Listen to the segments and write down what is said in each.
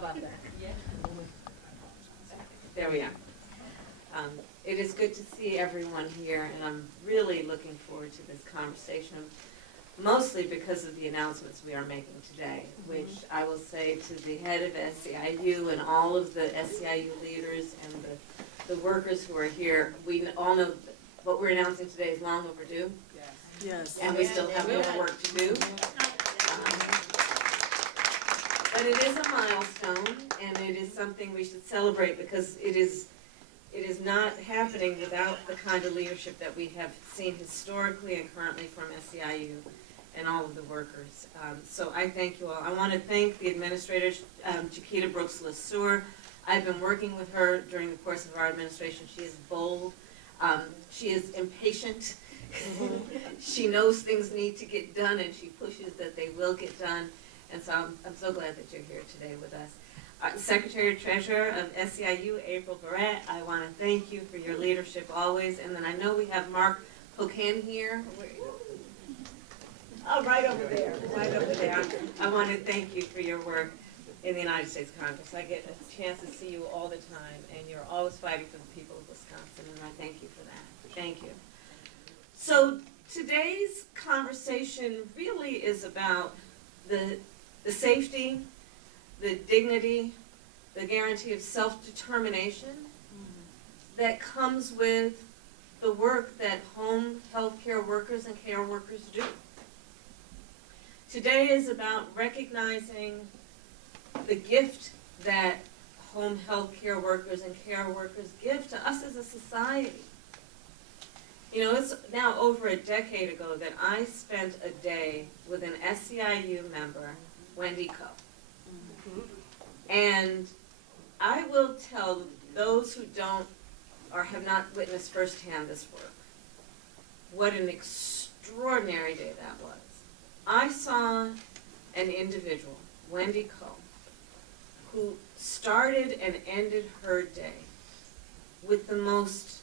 about that? Yeah. There we are. It is good to see everyone here, and I'm really looking forward to this conversation, mostly because of the announcements we are making today, which I will say to the head of SEIU and all of the SEIU leaders and the workers who are here. We all know that what we're announcing today is long overdue. Yes. And we still have more work to do. But it is a milestone, and it is something we should celebrate because it is not happening without the kind of leadership that we have seen historically and currently from SEIU and all of the workers. So I thank you all. I want to thank the administrator, Chiquita Brooks-LeSueur. I've been working with her during the course of our administration. She is bold. She is impatient. She knows things need to get done, and she pushes that they will get done. And so I'm so glad that you're here today with us. Secretary Treasurer of SEIU, April Barrett, I want to thank you for your leadership always. And then I know we have Mark Pocan here. Oh, right over there, right over there. I want to thank you for your work in the United States Congress. I get a chance to see you all the time, and you're always fighting for the people of Wisconsin, and I thank you for that. Thank you. So today's conversation really is about the safety, the dignity, the guarantee of self-determination that comes with the work that home health care workers and care workers do. Today is about recognizing the gift that home health care workers and care workers give to us as a society. You know, it's now over a decade ago that I spent a day with an SEIU member, Wendy Coe. And I will tell those who don't or have not witnessed firsthand this work, what an extraordinary day that was. I saw an individual, Wendy Coe, who started and ended her day with the most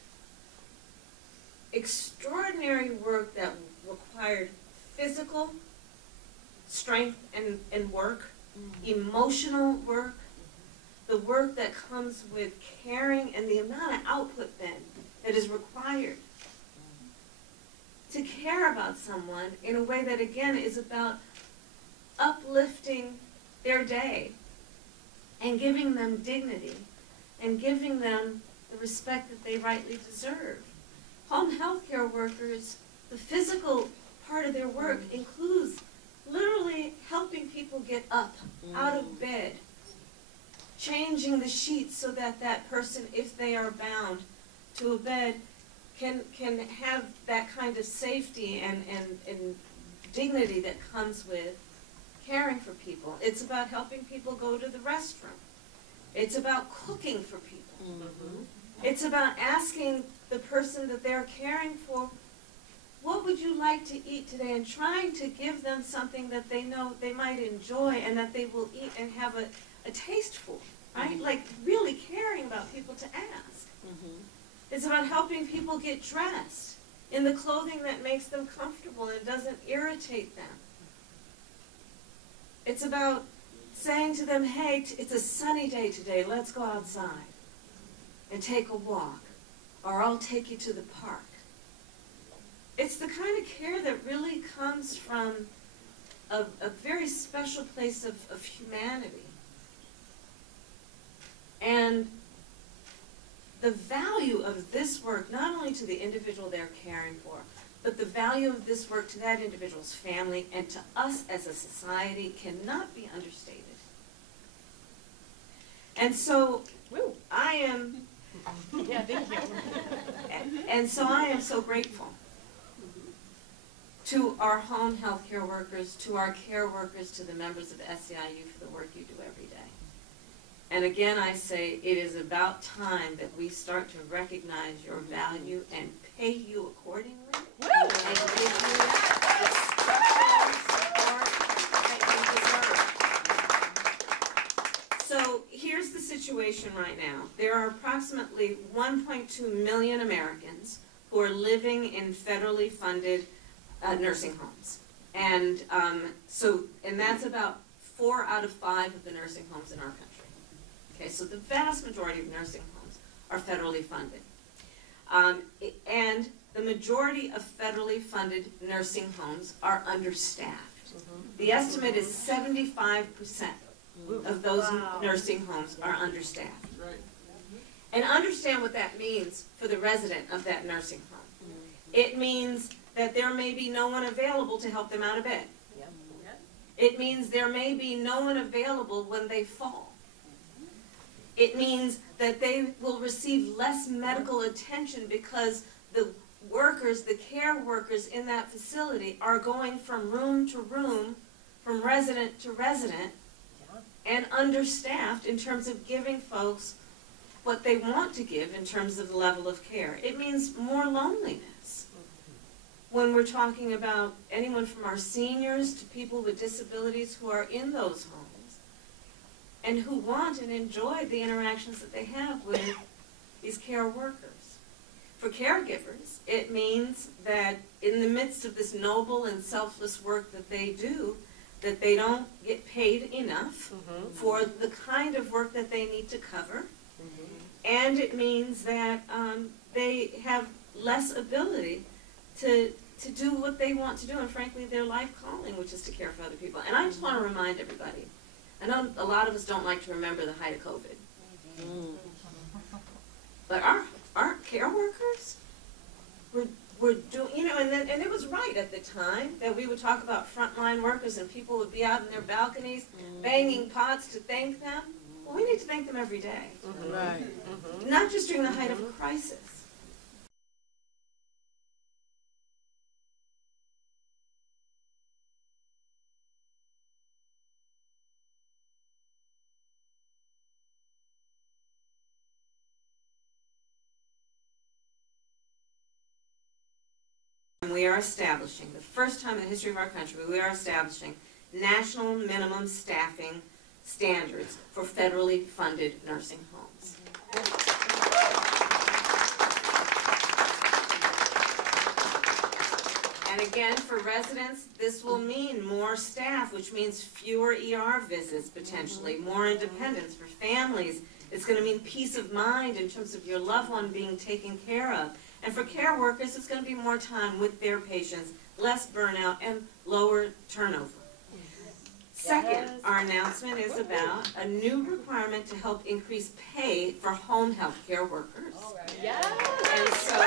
extraordinary work that required physical strength and work, emotional work, the work that comes with caring and the amount of output then that is required to care about someone in a way that again is about uplifting their day and giving them dignity and giving them the respect that they rightly deserve. Home health care workers, the physical part of their work includes literally helping people get up out of bed, changing the sheets so that that person, if they are bound to a bed, can have that kind of safety and dignity that comes with caring for people. It's about helping people go to the restroom. It's about cooking for people. It's about asking the person that they're caring for, what would you like to eat today, and trying to give them something that they know they might enjoy and that they will eat and have a taste for, right? Like really caring about people to ask. It's about helping people get dressed in the clothing that makes them comfortable and doesn't irritate them. It's about saying to them, hey, it's a sunny day today, let's go outside and take a walk, or I'll take you to the park. It's the kind of care that really comes from a very special place of humanity. And the value of this work, not only to the individual they're caring for, but the value of this work to that individual's family and to us as a society cannot be understated. And so I am, Yeah, thank you. and so I am so grateful to our home health care workers, to our care workers, to the members of SEIU for the work you do every day. And again, I say it is about time that we start to recognize your value and pay you accordingly. And give you the structural support that you deserve. So here's the situation right now. There are approximately 1.2 million Americans who are living in federally funded nursing homes. And and that's about 4 out of 5 of the nursing homes in our country. Okay, so the vast majority of nursing homes are federally funded. And the majority of federally funded nursing homes are understaffed. The estimate is 75% of those nursing homes are understaffed. And understand what that means for the resident of that nursing home. It means that there may be no one available to help them out of bed. It means there may be no one available when they fall. It means that they will receive less medical attention because the workers, the care workers in that facility are going from room to room, from resident to resident, and understaffed in terms of giving folks what they want to give in terms of the level of care. It means more loneliness. When we're talking about anyone from our seniors to people with disabilities who are in those homes and who want and enjoy the interactions that they have with these care workers. For caregivers, it means that in the midst of this noble and selfless work that they do, that they don't get paid enough for the kind of work that they need to cover. And it means that they have less ability to do what they want to do, and frankly, their life calling, which is to care for other people. And I just want to remind everybody, I know a lot of us don't like to remember the height of COVID, but our care workers were doing, you know, and it was right at the time that we would talk about frontline workers and people would be out in their balconies banging pots to thank them. Well, we need to thank them every day, not just during the height of a crisis. We are establishing, the first time in the history of our country, we are establishing national minimum staffing standards for federally funded nursing homes. And again, for residents, this will mean more staff, which means fewer ER visits potentially, more independence. For families, it's going to mean peace of mind in terms of your loved one being taken care of. And for care workers, it's going to be more time with their patients, less burnout, and lower turnover. Second, our announcement is about a new requirement to help increase pay for home health care workers. And so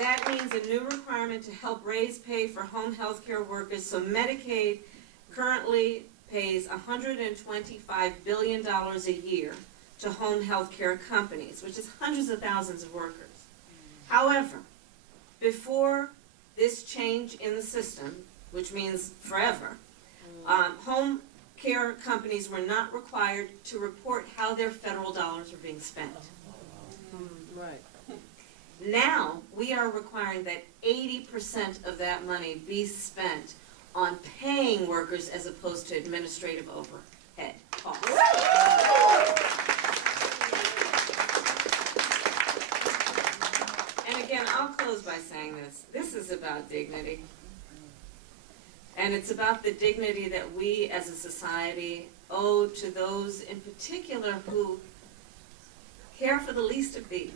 that means a new requirement to help raise pay for home health care workers. So Medicaid currently pays $125 billion a year to home health care companies, which is hundreds of thousands of workers. However, before this change in the system, which means forever, home care companies were not required to report how their federal dollars are being spent. Now, we are requiring that 80% of that money be spent on paying workers as opposed to administrative overhead costs. And again, I'll close by saying this. This is about dignity. And it's about the dignity that we as a society owe to those in particular who care for the least of these.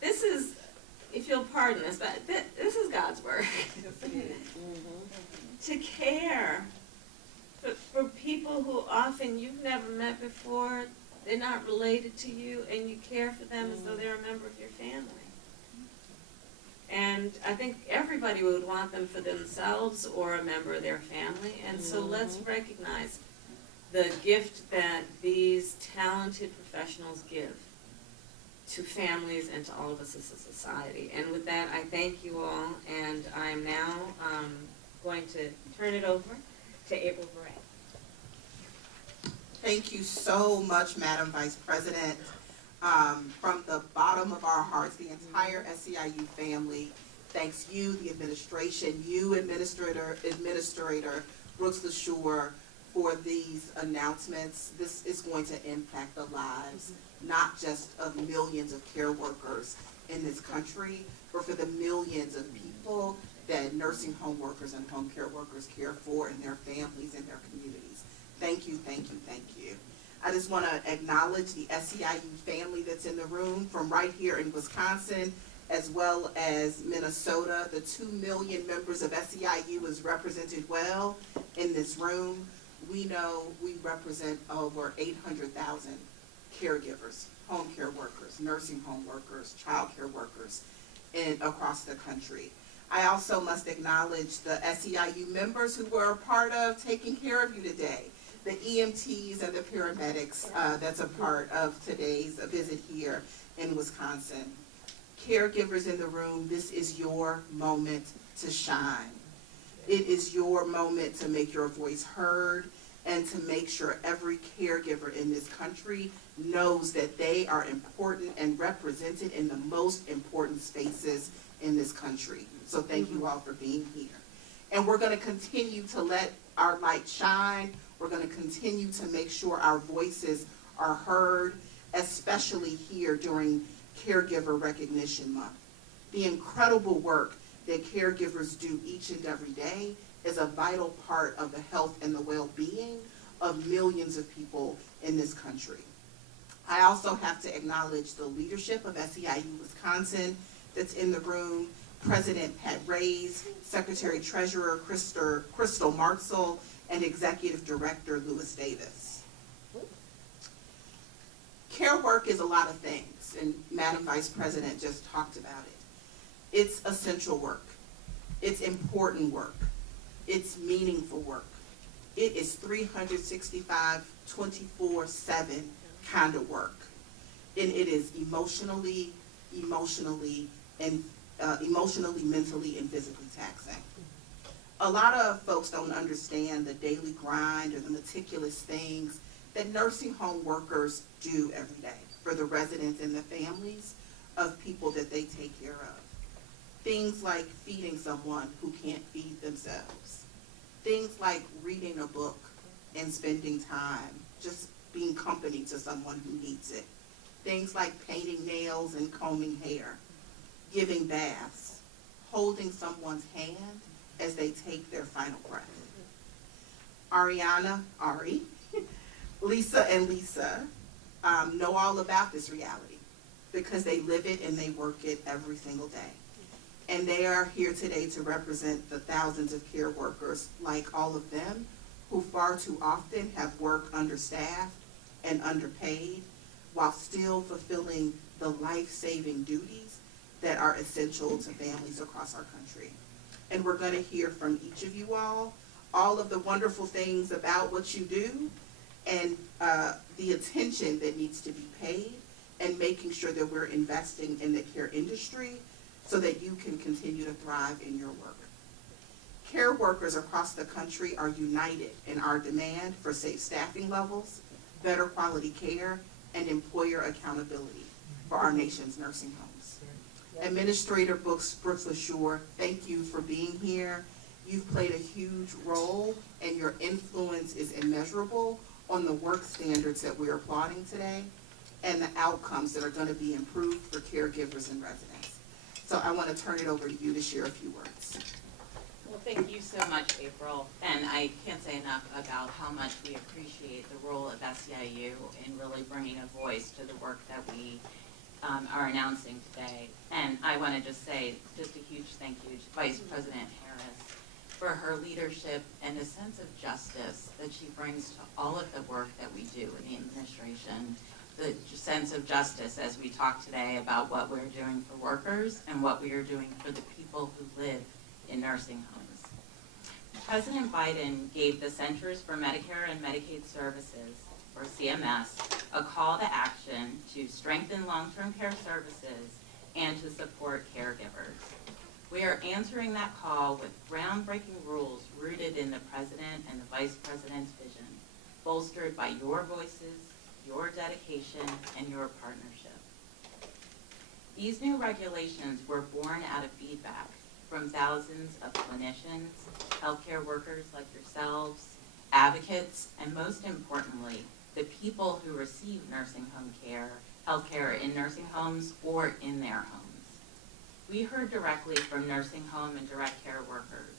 This is, if you'll pardon this, but this is God's work. To care for people who often you've never met before, they're not related to you, and you care for them as though they're a member of your family. And I think everybody would want them for themselves or a member of their family. And so let's recognize the gift that these talented professionals give to families and to all of us as a society. And with that, I thank you all, and I'm now going to turn it over to April Bray. Thank you so much, Madam Vice President. From the bottom of our hearts, the entire SEIU family thanks you, the administration, you, Administrator Brooks LaSure, for these announcements. This is going to impact the lives, not just of millions of care workers in this country, but for the millions of people that nursing home workers and home care workers care for in their families and their communities. Thank you, thank you, thank you. I just want to acknowledge the SEIU family that's in the room from right here in Wisconsin, as well as Minnesota. The 2 million members of SEIU is represented well in this room. We know we represent over 800,000 caregivers, home care workers, nursing home workers, child care workers across the country. I also must acknowledge the SEIU members who were a part of taking care of you today, the EMTs and the paramedics that's a part of today's visit here in Wisconsin. Caregivers in the room, this is your moment to shine. It is your moment to make your voice heard and to make sure every caregiver in this country knows that they are important and represented in the most important spaces in this country. So thank you all for being here. And we're going to continue to let our light shine. We're going to continue to make sure our voices are heard, especially here during Caregiver Recognition Month. The incredible work that caregivers do each and every day is a vital part of the health and the well-being of millions of people in this country. I also have to acknowledge the leadership of SEIU Wisconsin that's in the room, President Pat Ray's, Secretary Treasurer Crystal Martzell, and Executive Director Louis Davis. Care work is a lot of things, and Madam Vice President just talked about it. It's essential work. It's important work. It's meaningful work. It is 365, 24/7 kind of work. And it is emotionally, mentally, and physically taxing. A lot of folks don't understand the daily grind or the meticulous things that nursing home workers do every day for the residents and the families of people that they take care of. Things like feeding someone who can't feed themselves. Things like reading a book and spending time, just being company to someone who needs it. Things like painting nails and combing hair, giving baths, holding someone's hand as they take their final breath. Ari, Lisa, and Lisa know all about this reality because they live it and they work it every single day. And they are here today to represent the thousands of care workers like all of them who far too often have work understaffed and underpaid while still fulfilling the life-saving duties that are essential to families across our country. And we're going to hear from each of you all of the wonderful things about what you do and the attention that needs to be paid and making sure that we're investing in the care industry so that you can continue to thrive in your work. Care workers across the country are united in our demand for safe staffing levels, better quality care, and employer accountability for our nation's nursing homes. Administrator Brooks LaSure, thank you for being here. You've played a huge role and your influence is immeasurable on the work standards that we're applauding today and the outcomes that are going to be improved for caregivers and residents. So I want to turn it over to you to share a few words. Well, thank you so much, April. And I can't say enough about how much we appreciate the role of SEIU in really bringing a voice to the work that we are announcing today. And I want to just say just a huge thank you to Vice President Harris for her leadership and a sense of justice that she brings to all of the work that we do in the administration. The sense of justice as we talk today about what we're doing for workers and what we are doing for the people who live in nursing homes. President Biden gave the Centers for Medicare and Medicaid Services, or CMS, a call to action to strengthen long-term care services and to support caregivers. We are answering that call with groundbreaking rules rooted in the President and the Vice President's vision, bolstered by your voices, your dedication, and your partnership. These new regulations were born out of feedback from thousands of clinicians, healthcare workers like yourselves, advocates, and most importantly, the people who receive nursing home care, healthcare in nursing homes or in their homes. we heard directly from nursing home and direct care workers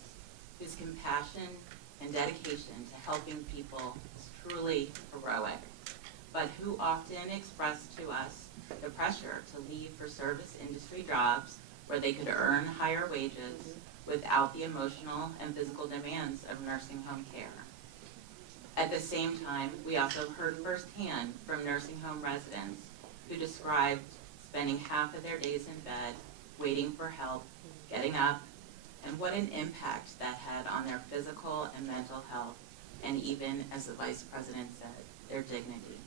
whose compassion and dedication to helping people is truly heroic, but who often express to us the pressure to leave for service industry jobs where they could earn higher wages without the emotional and physical demands of nursing home care. At the same time, we also heard firsthand from nursing home residents who described spending half of their days in bed, waiting for help, getting up, and what an impact that had on their physical and mental health, and even, as the Vice President said, their dignity.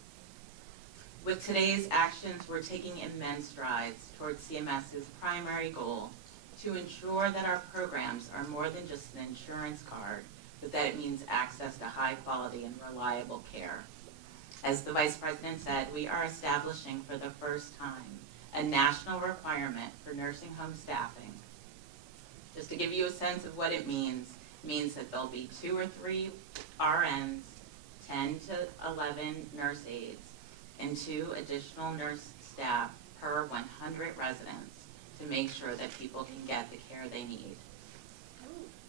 With today's actions, we're taking immense strides towards CMS's primary goal to ensure that our programs are more than just an insurance card, but that it means access to high quality and reliable care. As the Vice President said, we are establishing for the first time a national requirement for nursing home staffing. Just to give you a sense of what it means that there'll be 2 or 3 RNs, 10 to 11 nurse aides, and 2 additional nurse staff per 100 residents to make sure that people can get the care they need.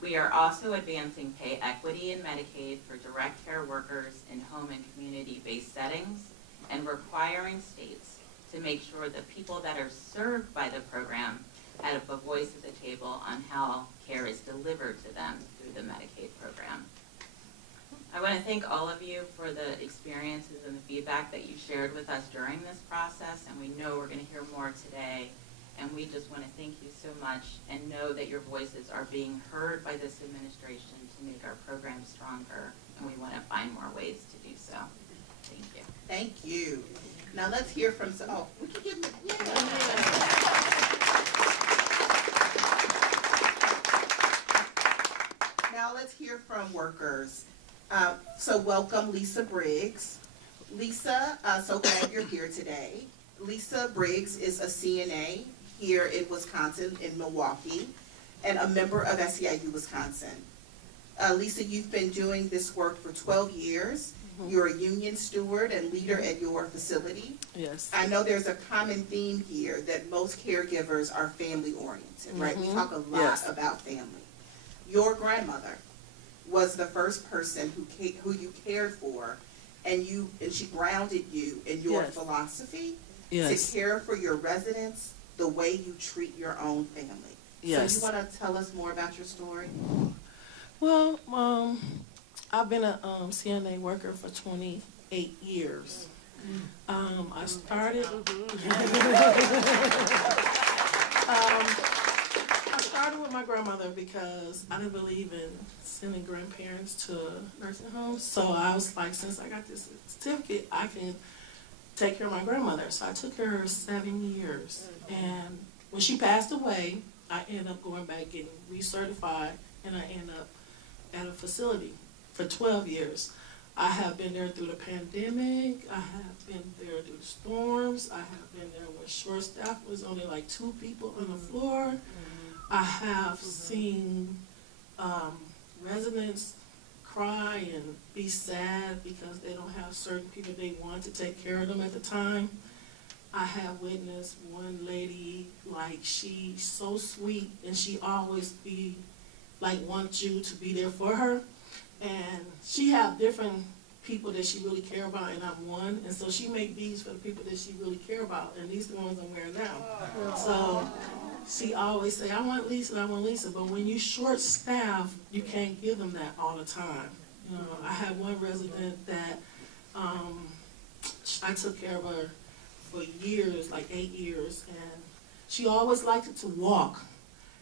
We are also advancing pay equity in Medicaid for direct care workers in home and community-based settings, and requiring states to make sure that people that are served by the program have a voice at the table on how care is delivered to them through the Medicaid program. I want to thank all of you for the experiences and the feedback that you shared with us during this process, and we know we're going to hear more today. And we just want to thank you so much and know that your voices are being heard by this administration to make our program stronger, and we want to find more ways to do so. Thank you. Thank you. Now let's hear from, oh, we can give them, yeah. Now let's hear from workers. So welcome Lisa Briggs. Lisa, so glad you're here today. Lisa Briggs is a CNA here in Wisconsin, in Milwaukee, and a member of SEIU Wisconsin. Lisa, you've been doing this work for 12 years. Mm-hmm. You're a union steward and leader at your facility. Yes. I know there's a common theme here that most caregivers are family-oriented, right? Mm-hmm. We talk a lot about family. Your grandmother was the first person who you cared for, and she grounded you in your philosophy to care for your residents the way you treat your own family. Yes. So you want to tell us more about your story? Well, I've been a CNA worker for 28 years. I started. I started with my grandmother because I didn't believe in sending grandparents to nursing homes. So I was like, since I got this certificate, I can take care of my grandmother. So I took her 7 years. And when she passed away, I ended up going back getting recertified, and I ended up at a facility for 12 years. I have been there through the pandemic. I have been there through the storms. I have been there when short staff was only like 2 people on the floor. I have seen residents cry and be sad because they don't have certain people they want to take care of them at the time. I have witnessed one lady, like, she's so sweet, and she always be like wants you to be there for her. And she have different people that she really care about, and I'm one. And so she make these for the people that she really care about, and these are the ones I'm wearing now. So she always say, I want Lisa, I want Lisa. But when you short staff, you can't give them that all the time. You know, I had one resident that I took care of her for years, like 8 years, and she always liked to walk.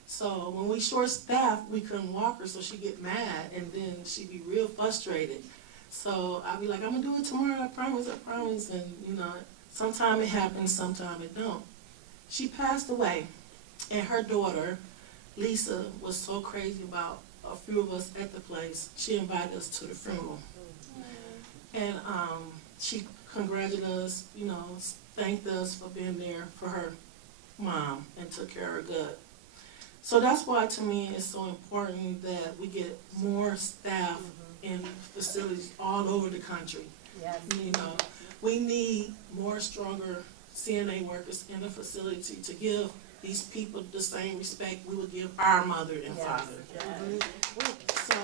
So when we short staffed, we couldn't walk her, so she'd get mad, and then she'd be real frustrated. So I'd be like, I'm gonna do it tomorrow, I promise, and you know, sometime it happens, sometime it don't. She passed away, and her daughter, Lisa, was so crazy about a few of us at the place, she invited us to the funeral. And she congratulated us, you know, thanked us for being there for her mom and took care of her good. So that's why, to me, it's so important that we get more staff in facilities all over the country. Yes. You know, we need more stronger CNA workers in the facility to give these people the same respect we would give our mother and father. So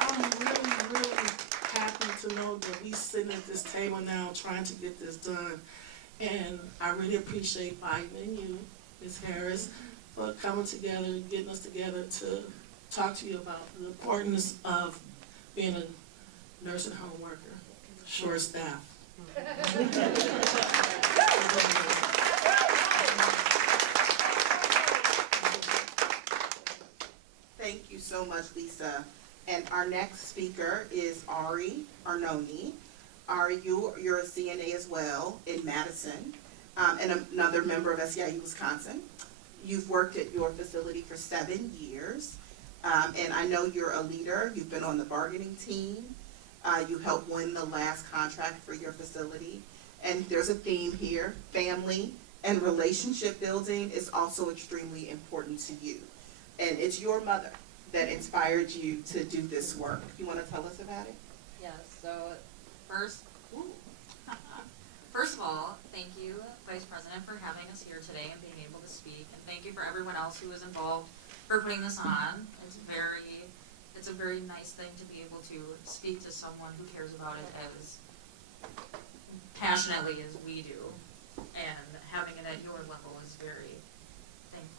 I'm really, really happy to know that we sitting at this table now trying to get this done. And I really appreciate Biden and you, Ms. Harris, for coming together, getting us together to talk to you about the importance of being a nursing home worker, short staff. Thank you so much, Lisa. And our next speaker is Ari Arnone. Ari, you're a CNA as well in Madison, and another member of SEIU Wisconsin. You've worked at your facility for 7 years, and I know you're a leader. You've been on the bargaining team. You helped win the last contract for your facility. And there's a theme here: family and relationship building is also extremely important to you. And it's your mother that inspired you to do this work. You want to tell us about it? Yes, so first of all, thank you, Vice President, for having us here today and being able to speak. And thank you for everyone else who was involved for putting this on. It's a very nice thing to be able to speak to someone who cares about it as passionately as we do. And having it at your level is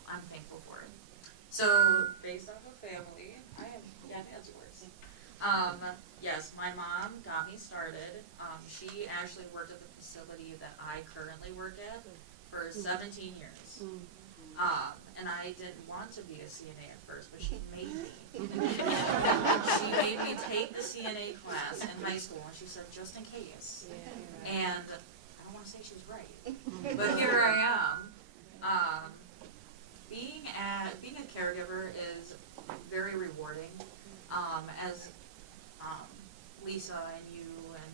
I'm thankful for it. So, based off of family, I am Jen Edgeworth. Yes, my mom got me started. She actually worked at the facility that I currently work at for 17 years. And I didn't want to be a CNA at first, but she made me. She made me take the CNA class in high school, and she said, just in case. And I don't want to say she was right, but here I am. Being a caregiver is very rewarding. As Lisa and you and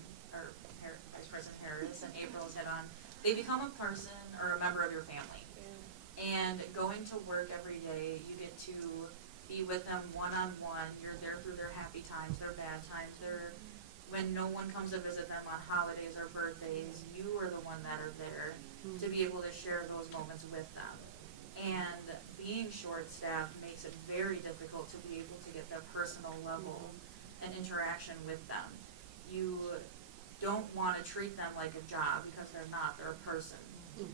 Vice President Harris and April has hit on, they become a person or a member of your family. And going to work every day, you get to be with them one-on-one. You're there through their happy times, their bad times. When no one comes to visit them on holidays or birthdays, you are the one that are there to be able to share those moments with them. And being short-staffed makes it very difficult to be able to get that personal level and interaction with them. You don't want to treat them like a job because they're not, they're a person.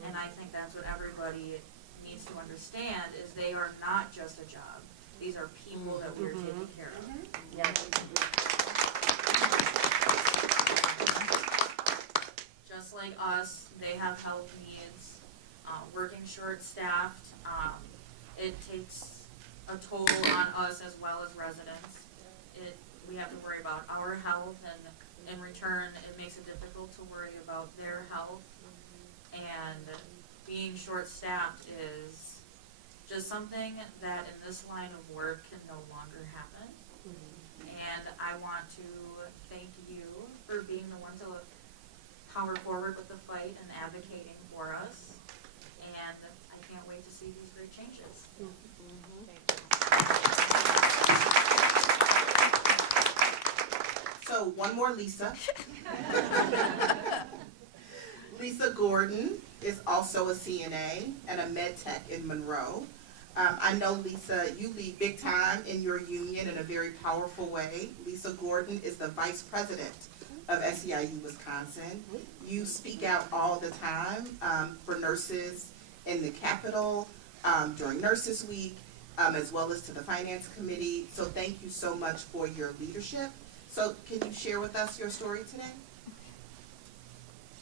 And I think that's what everybody needs to understand, is they are not just a job. These are people that we're taking care of. Just like us, they have health needs. Working short-staffed, it takes a toll on us as well as residents. We have to worry about our health, and in return, it makes it difficult to worry about their health. And being short-staffed is just something that in this line of work can no longer happen. And I want to thank you for being the one to power forward with the fight and advocating for us. And I can't wait to see these great changes. So one more Lisa. Lisa Gordon is also a CNA and a med tech in Monroe. I know, Lisa, you lead big time in your union in a very powerful way. Lisa Gordon is the vice president of SEIU Wisconsin. You speak out all the time for nurses in the Capitol during Nurses Week, as well as to the Finance Committee. So thank you so much for your leadership. So can you share with us your story today?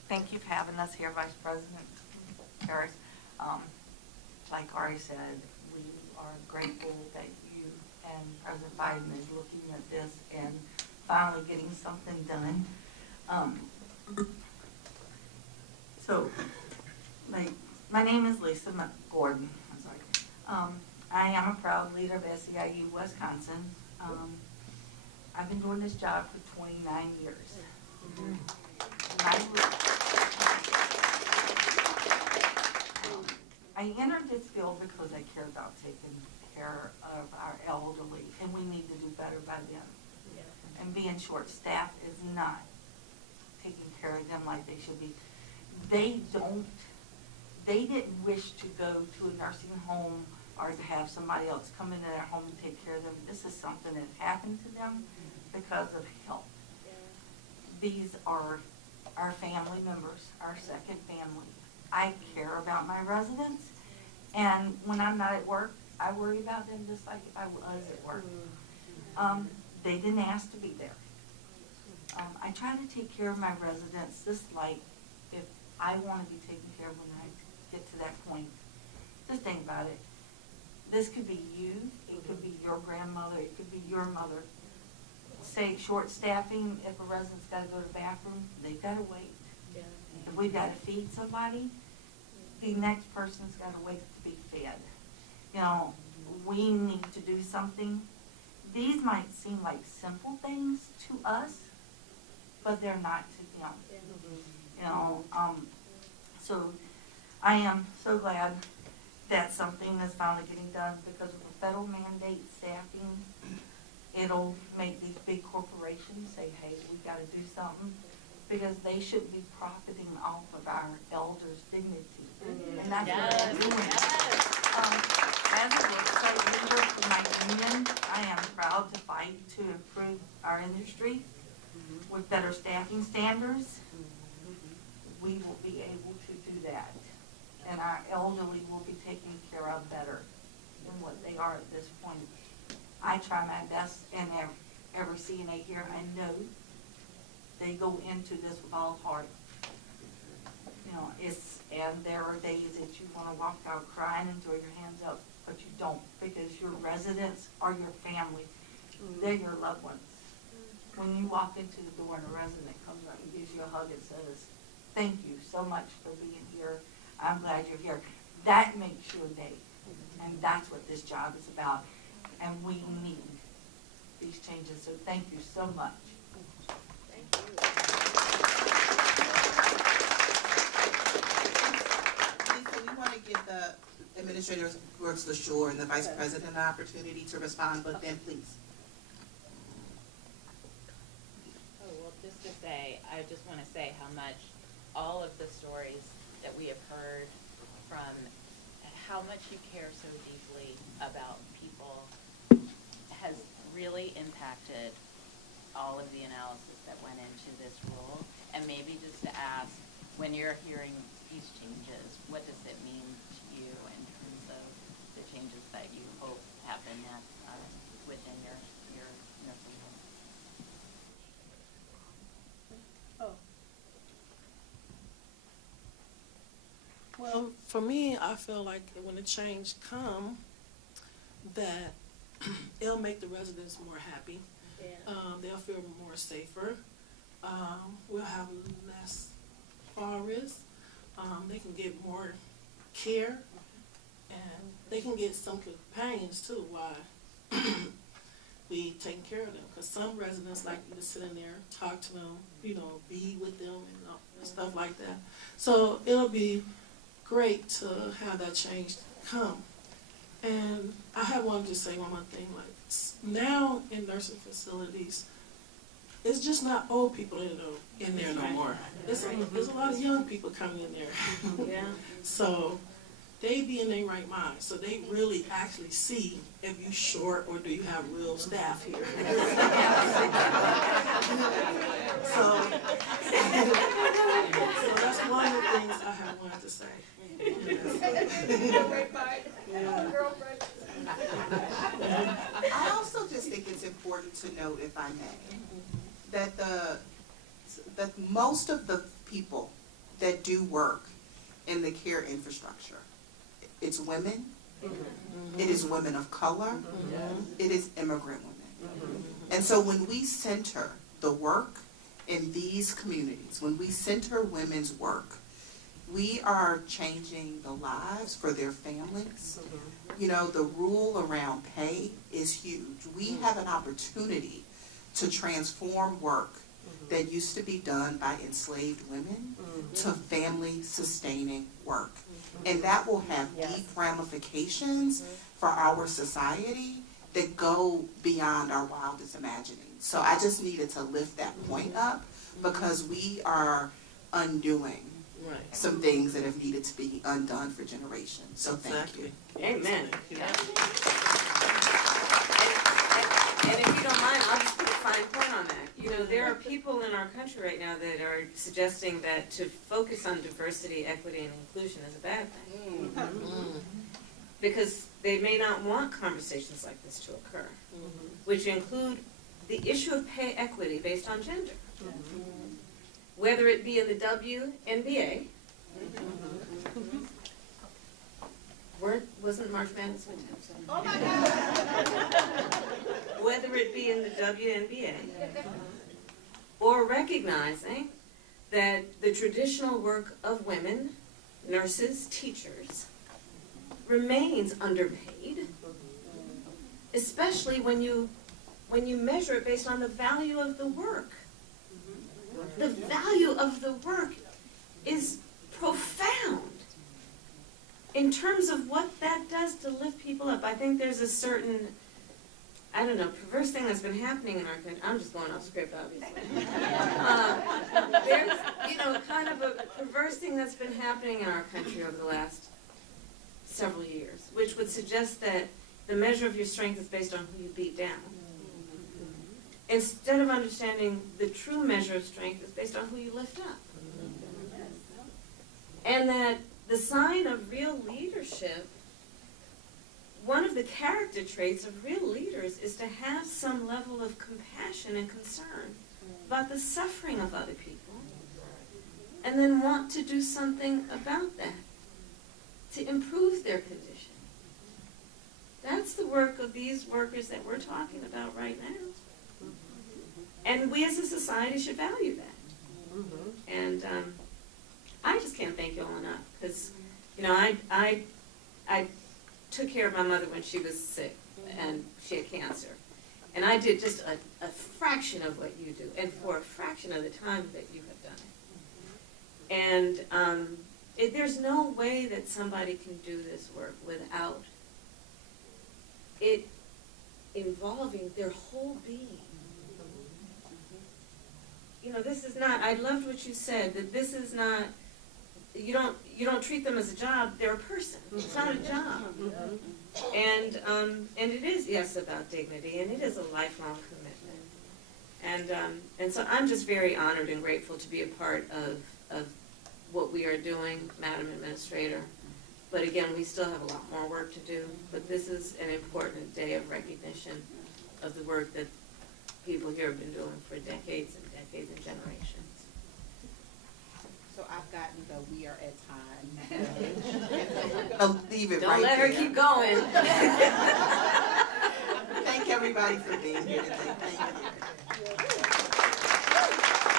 Thank you for having us here, Vice President Harris. Like Ari said, we are grateful that you and President Biden is looking at this and finally getting something done. My name is Lisa Gordon. I'm sorry. I am a proud leader of SEIU Wisconsin. I've been doing this job for 29 years. I entered this field because I care about taking care of our elderly, and we need to do better by them. And being short-staffed is not taking care of them like they should be. they didn't wish to go to a nursing home or to have somebody else come into their home and take care of them. This is something that happened to them because of health. These are our family members, our second family. I care about my residents, and when I'm not at work, I worry about them just like if I was at work. They didn't ask to be there. I try to take care of my residents just like if I want to be taken care of when I get to that point. Just think about it. This could be you, it could be your grandmother, it could be your mother. Say short staffing, if a resident's got to go to the bathroom, they've got to wait. If we've got to feed somebody, the next person's got to wait to be fed. You know, we need to do something. These might seem like simple things to us, but they're not to them. You know, so I am so glad that something is finally getting done because of the federal mandate staffing. It'll make these big corporations say, hey, we've got to do something, because they shouldn't be profiting off of our elders' dignity. And that's what they're doing. As a worksite leader for my union, I am proud to fight to improve our industry with better staffing standards. We will be able to do that. And our elderly will be taken care of better than what they are at this point. I try my best, and every CNA here, I know they go into this with all heart. You know, and there are days that you want to walk out crying and throw your hands up, but you don't, because your residents are your family. They're your loved ones. When you walk into the door and a resident comes up and gives you a hug and says, thank you so much for being here, I'm glad you're here, that makes your day. And that's what this job is about. And we need these changes, so thank you so much. Lisa, we want to give the administrator who works the shore and the vice president an opportunity to respond, but then please. Oh, well, just to say, I just want to say how much all of the stories that we have heard from how much you care so deeply about people has really impacted all of the analysis that went into this rule. And maybe just to ask, when you're hearing these changes, what does it mean to you in terms of the changes that you hope happen within your nursing home? Well, for me, I feel like when the change come, that it'll make the residents more happy. They'll feel more safer. We'll have less risk. They can get more care, and they can get some companions too while we taking care of them. Because some residents like you to sit in there, talk to them, you know, be with them and stuff like that. So it'll be great to have that change come. And I have wanted to say one more thing, like now in nursing facilities, it's just not old people in there no more. There's a lot of young people coming in there. So they be in their right mind. So they really actually see if you short or do you have real staff here. So that's one of the things I have wanted to say. I also just think it's important to note, if I may, that most of the people that do work in the care infrastructure, it's women, it is women of color, it is immigrant women. And so when we center the work in these communities, when we center women's work, we are changing the lives for their families. You know, the rule around pay is huge. We have an opportunity to transform work that used to be done by enslaved women to family-sustaining work. And that will have deep ramifications for our society that go beyond our wildest imaginings. So I just needed to lift that point up because we are undoing Right. some things that have needed to be undone for generations. So thank you. Amen. Yeah. And if you don't mind, I'll just put a fine point on that. You know, there are people in our country right now that are suggesting that to focus on diversity, equity, and inclusion is a bad thing. Because they may not want conversations like this to occur, which include the issue of pay equity based on gender. Whether it be in the WNBA, wasn't March Madness with him? Oh my God! Whether it be in the WNBA, or recognizing that the traditional work of women, nurses, teachers, remains underpaid, especially when you measure it based on the value of the work. The value of the work is profound in terms of what that does to lift people up. I think there's a certain, I don't know, perverse thing that's been happening in our country. I'm just going off script, obviously. There's, you know, kind of a perverse thing that's been happening in our country over the last several years, which would suggest that the measure of your strength is based on who you beat down. Instead of understanding the true measure of strength is based on who you lift up. And that the sign of real leadership, one of the character traits of real leaders is to have some level of compassion and concern about the suffering of other people, and then want to do something about that to improve their condition. That's the work of these workers that we're talking about right now. And we as a society should value that. And I just can't thank you all enough, because, you know, I took care of my mother when she was sick, and she had cancer. And I did just a fraction of what you do, and for a fraction of the time that you have done it. And there's no way that somebody can do this work without it involving their whole being. You know, this is not, I loved what you said, that this is not, you don't treat them as a job, they're a person. It's not a job. And it is, yes, about dignity, and it is a lifelong commitment. And so I'm just very honored and grateful to be a part of what we are doing, Madam Administrator. But again, we still have a lot more work to do, but this is an important day of recognition of the work that people here have been doing for decades and decades and generations. So I've gotten the we are at time. I'll leave it Don't right let her there. keep going. Thank everybody for being here today. Thank you.